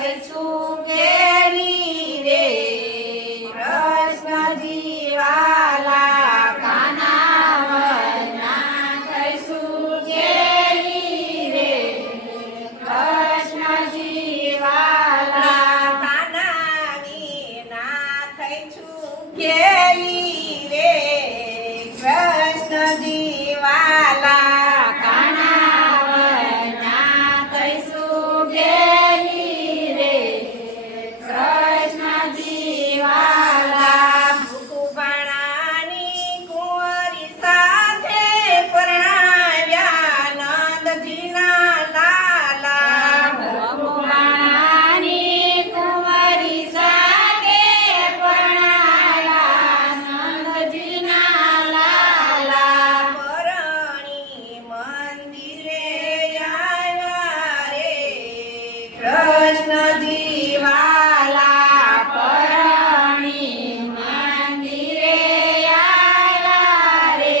થઈશું ઘેરી રે કૃષ્ણજી વાલા કાના વના થઈશું ઘેરી રે કૃષ્ણજી વાલા કાના વિના થઈશું ઘેરી રે કૃષ્ણજી વાલા કાના વના થઈશું ઘેરી રે કૃષ્ણજી વાલા ભૂકુબાણાની કુંવરી સાથે પરણાવ્યા નંદજીના લાલા ભૂકુબાણાની કુંવરી સાથે પરણાવ્યા નંદજીના લાલા પરણી મંદિરે આવ્યા રે કૃષ્ણજી વાલા પરણી મંદિરે આવ્યા રે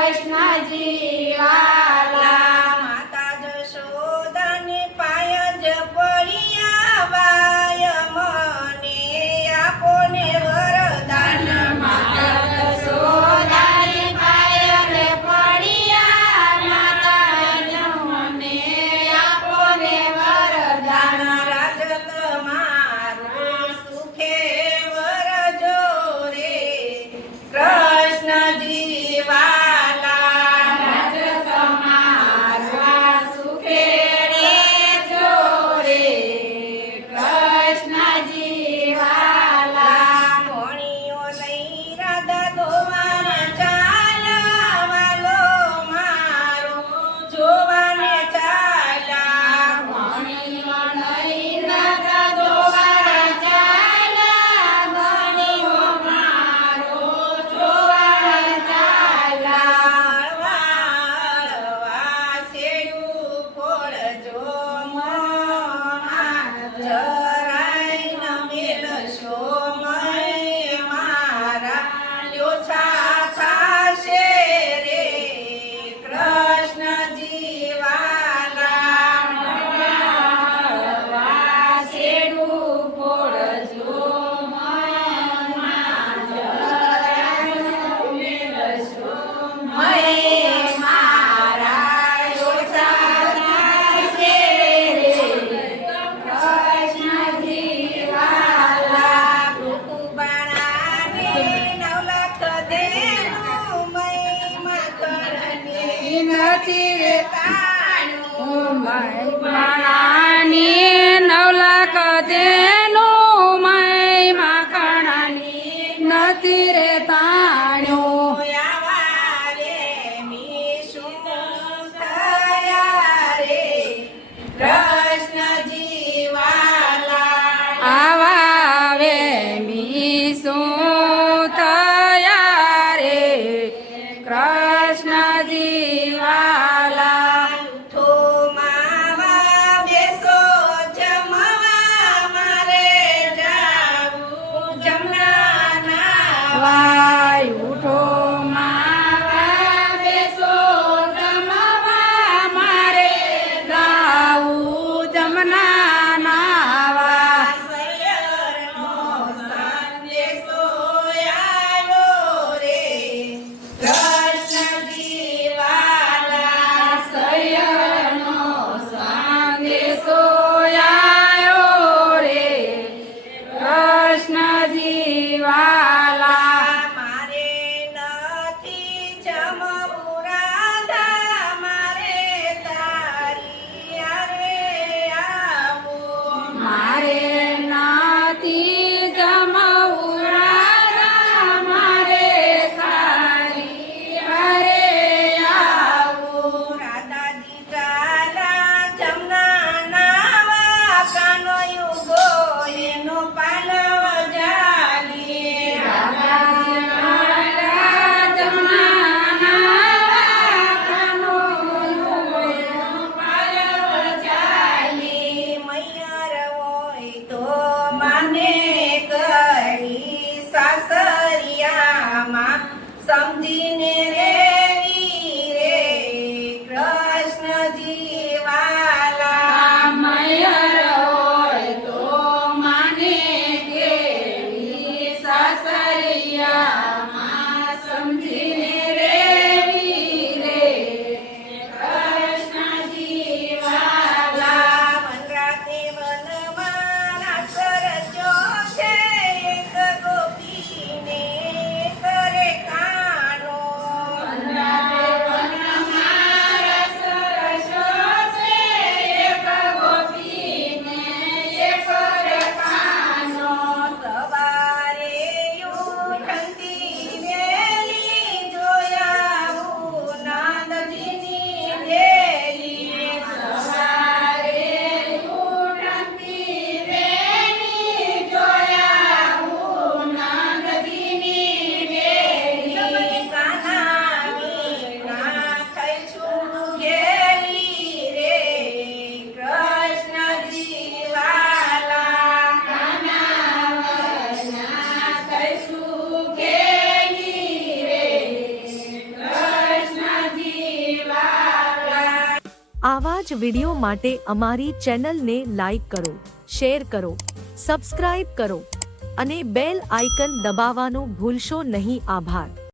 કૃષ્ણજી વાલા માતા જશોદાને પાય જ પડ્યા વાય મને આપો ને વરદાન માતા જશોદાને પાય જ પડ્યા માતા મને આપો ને વરદાન રાજ તમારું સુખે વરજો રે કૃષ્ણજી વાલા રાજ તમારું સુખે રેજો રે કૃષ્ણજી વાલા મોણીઓ લઈ રાધા ધોવાને ચાલ્યા વાલો મારો જોવાને ચાલ્યા મોણીઓ લઈ રાધા ધોવાને ચાલ્યા મોણીઓ મારો જોવાને ચાલ્યા હળવા શેડું ફોડજો મોમાં જરાય ન મેલશો મય મારા લોછા થાશે રે કૃષ્ણજી વાલા હળવા શેડું ફોડજો મોમાં જરાય ન મેલશો મય મારા લોછા થાશે રે કૃષ્ણજી વાલા ભૂકુબાણાને 9 લાખ દેનું મહિમા કરને નથી રે તાણું મહિમાની 9 લાખ તેનું મહિમા કણાની નથી રે તાણ્યું આવા રે મીશું થયા રે કૃષ્ણજી વાલા આવા વે મીશું થયા રે કૃષ્ણજી વાલા ઉઠો માવા આવા જ વિડિયો માટે અમારી ચેનલને લાઈક કરો, શેર કરો, સબસ્ક્રાઇબ કરો અને બેલ આઇકન દબાવવાનું ભૂલશો નહીં. આભાર.